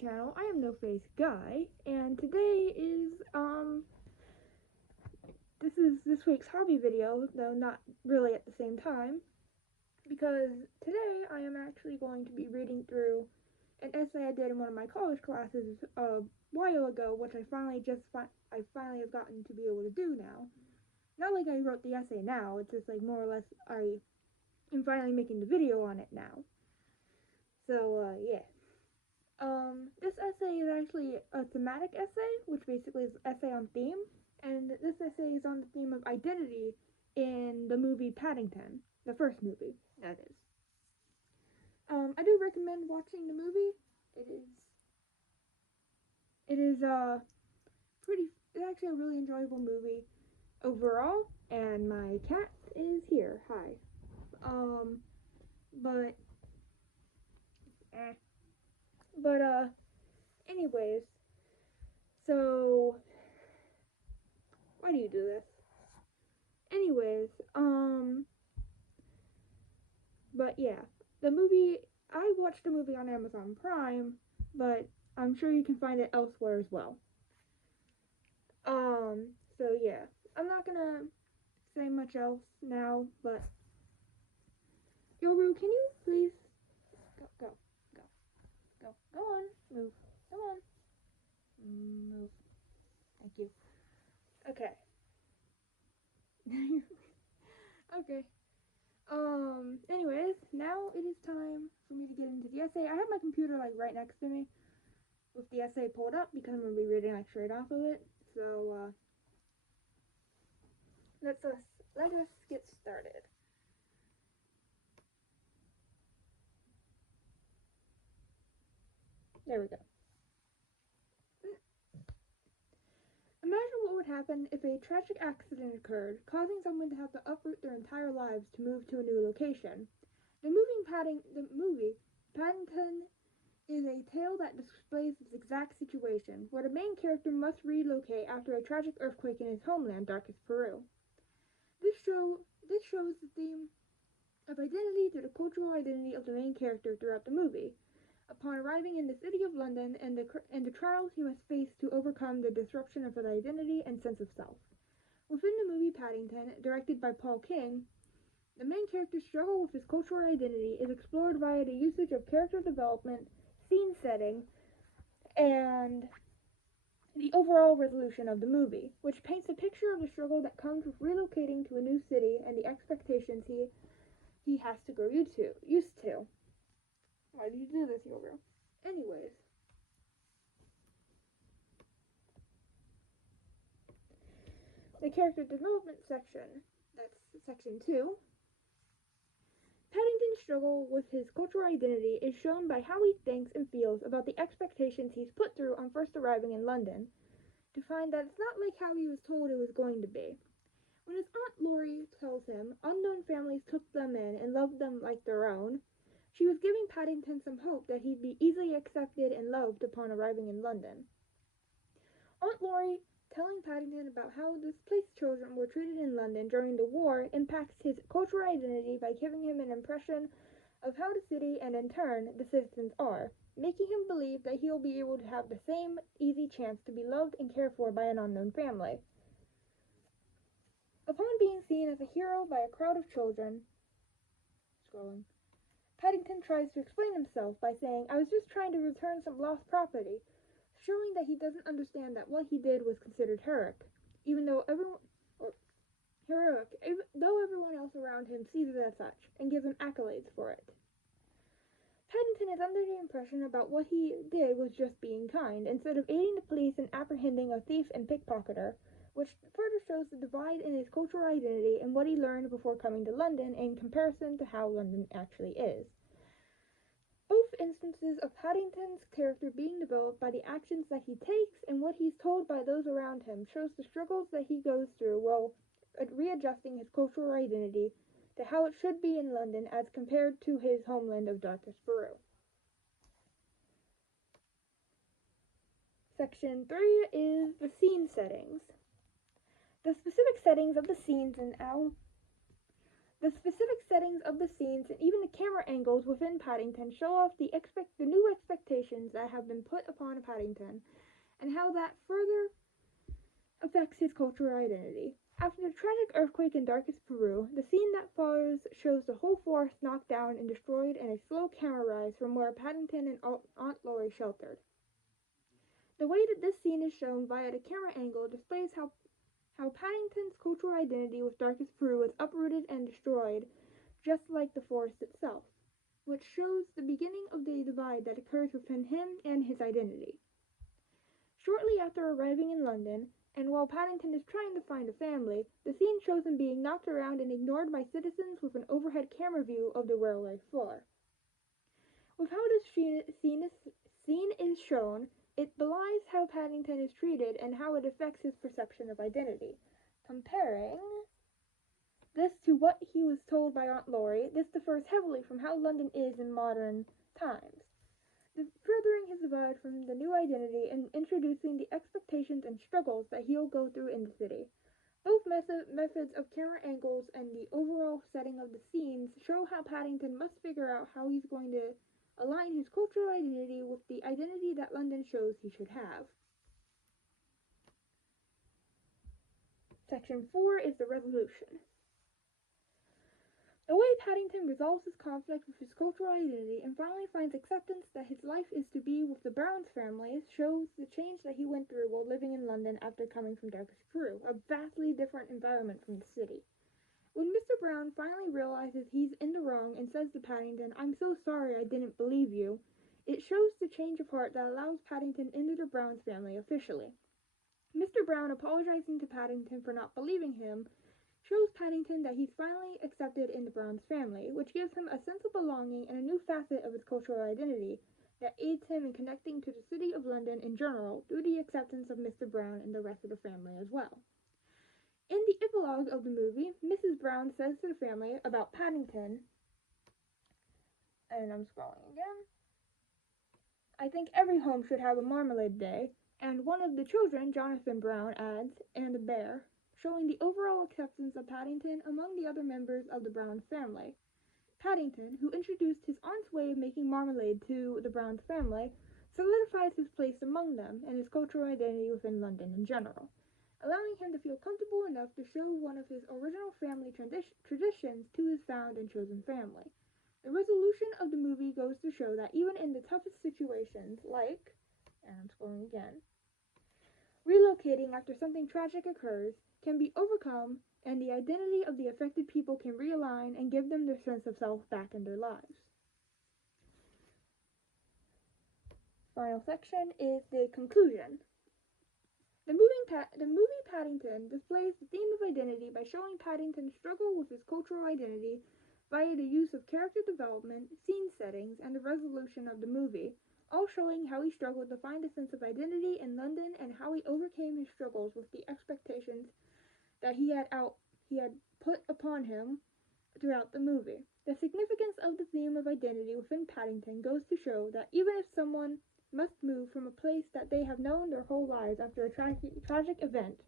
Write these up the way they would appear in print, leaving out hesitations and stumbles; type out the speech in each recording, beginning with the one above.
channel. I am No Face Guy, and today is this is this week's hobby video, though not really at the same time, because today I am actually going to be reading through an essay I did in one of my college classes a while ago, which I finally have gotten to be able to do now. Not like I wrote the essay now, it's just like more or less I am finally making the video on it now. So yeah. This essay is actually a thematic essay, which basically is an essay on theme, and this essay is on the theme of identity in the movie Paddington, the first movie, that is. I do recommend watching the movie. It's actually a really enjoyable movie overall, and my cat is here, hi. But, anyways, so, why do you do this? Anyways, but yeah, I watched the movie on Amazon Prime, but I'm sure you can find it elsewhere as well. So yeah, I'm not gonna say much else now, but, Yoru, can you please, go on, move, come on, move, thank you, okay, okay, anyways, now it is time for me to get into the essay. I have my computer, like, right next to me, with the essay pulled up, because I'm gonna be reading, like, straight off of it, so, let us get started. There we go. Imagine what would happen if a tragic accident occurred, causing someone to have to uproot their entire lives to move to a new location. The movie, Paddington, is a tale that displays this exact situation, where the main character must relocate after a tragic earthquake in his homeland, darkest Peru. This shows the theme of identity to the cultural identity of the main character throughout the movie. Upon arriving in the city of London and the trials he must face to overcome the disruption of his identity and sense of self. Within the movie Paddington, directed by Paul King, the main character's struggle with his cultural identity is explored via the usage of character development, scene setting, and the overall resolution of the movie, which paints a picture of the struggle that comes with relocating to a new city and the expectations he has to grow used to. Why do you do this, Yoga? Anyways. The character development section, that's section 2. Paddington's struggle with his cultural identity is shown by how he thinks and feels about the expectations he's put through on first arriving in London, to find that it's not like how he was told it was going to be. When his Aunt Laurie tells him unknown families took them in and loved them like their own, she was giving Paddington some hope that he'd be easily accepted and loved upon arriving in London. Aunt Laurie telling Paddington about how displaced children were treated in London during the war impacts his cultural identity by giving him an impression of how the city and in turn the citizens are, making him believe that he'll be able to have the same easy chance to be loved and cared for by an unknown family. Upon being seen as a hero by a crowd of children, Paddington tries to explain himself by saying, "I was just trying to return some lost property," showing that he doesn't understand that what he did was considered heroic, though everyone else around him sees it as such, and gives him accolades for it. Paddington is under the impression about what he did was just being kind, instead of aiding the police in apprehending a thief and pickpocketer, which further shows the divide in his cultural identity and what he learned before coming to London in comparison to how London actually is. Both instances of Paddington's character being developed by the actions that he takes and what he's told by those around him shows the struggles that he goes through while readjusting his cultural identity to how it should be in London as compared to his homeland of darkest Peru. Section 3 is the scene settings. The specific settings of the scenes The specific settings of the scenes and even the camera angles within Paddington show off the new expectations that have been put upon Paddington, and how that further affects his cultural identity. After the tragic earthquake in darkest Peru, the scene that follows shows the whole forest knocked down and destroyed in a slow camera rise from where Paddington and Aunt Laurie sheltered. The way that this scene is shown via the camera angle displays how Paddington's cultural identity with darkest Peru is uprooted and destroyed, just like the forest itself, which shows the beginning of the divide that occurs within him and his identity. Shortly after arriving in London, and while Paddington is trying to find a family, the scene shows him being knocked around and ignored by citizens with an overhead camera view of the railway floor. With how this scene is shown, it belies how Paddington is treated and how it affects his perception of identity. Comparing this to what he was told by Aunt Laurie, this differs heavily from how London is in modern times, furthering his divide from the new identity and introducing the expectations and struggles that he'll go through in the city. Both methods of camera angles and the overall setting of the scenes show how Paddington must figure out how he's going to align his cultural identity with the identity that London shows he should have. Section 4 is the resolution. The way Paddington resolves his conflict with his cultural identity and finally finds acceptance that his life is to be with the Browns family shows the change that he went through while living in London after coming from darkest Peru, a vastly different environment from the city. When Mr. Brown finally realizes he's in the wrong and says to Paddington, "I'm so sorry I didn't believe you," it shows the change of heart that allows Paddington into the Browns family officially. Mr. Brown apologizing to Paddington for not believing him shows Paddington that he's finally accepted in the Browns family, which gives him a sense of belonging and a new facet of his cultural identity that aids him in connecting to the city of London in general through the acceptance of Mr. Brown and the rest of the family as well. In the epilogue of the movie, Mrs. Brown says to the family about Paddington, and I'm scrolling again, "I think every home should have a marmalade day," and one of the children, Jonathan Brown, adds, "and a bear," showing the overall acceptance of Paddington among the other members of the Brown family. Paddington, who introduced his aunt's way of making marmalade to the Brown family, solidifies his place among them and his cultural identity within London in general, allowing him to feel comfortable enough to show one of his original family traditions to his found and chosen family. The resolution of the movie goes to show that even in the toughest situations, like, and I'm scrolling again, relocating after something tragic occurs, can be overcome, and the identity of the affected people can realign and give them their sense of self back in their lives. Final section is the conclusion. The movie Paddington displays the theme of identity by showing Paddington's struggle with his cultural identity via the use of character development, scene settings, and the resolution of the movie, all showing how he struggled to find a sense of identity in London and how he overcame his struggles with the expectations that he had put upon him throughout the movie. The significance of the theme of identity within Paddington goes to show that even if someone must move from a place that they have known their whole lives after a tragic event,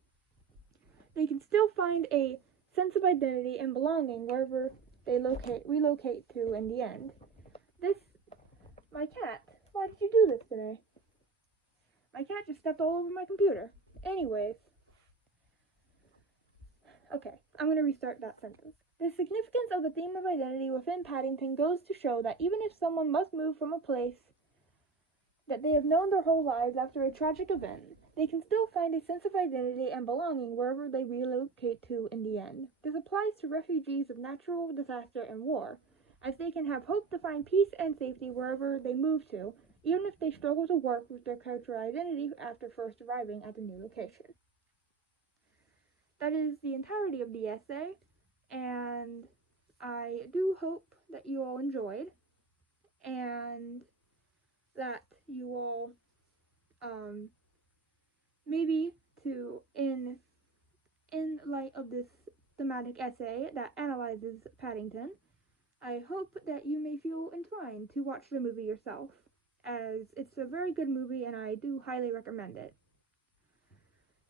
they can still find a sense of identity and belonging wherever they relocate to in the end. My cat, why did you do this today? My cat just stepped all over my computer. Anyways, okay, I'm going to restart that sentence. The significance of the theme of identity within Paddington goes to show that even if someone must move from a place that they have known their whole lives after a tragic event, they can still find a sense of identity and belonging wherever they relocate to in the end. This applies to refugees of natural disaster and war, as they can have hope to find peace and safety wherever they move to, even if they struggle to work with their cultural identity after first arriving at the new location. That is the entirety of the essay, and I do hope that you all enjoyed, and that you all, maybe in light of this thematic essay that analyzes Paddington, I hope that you may feel inclined to watch the movie yourself, as it's a very good movie and I do highly recommend it.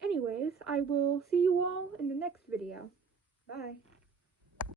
Anyways, I will see you all in the next video. Bye.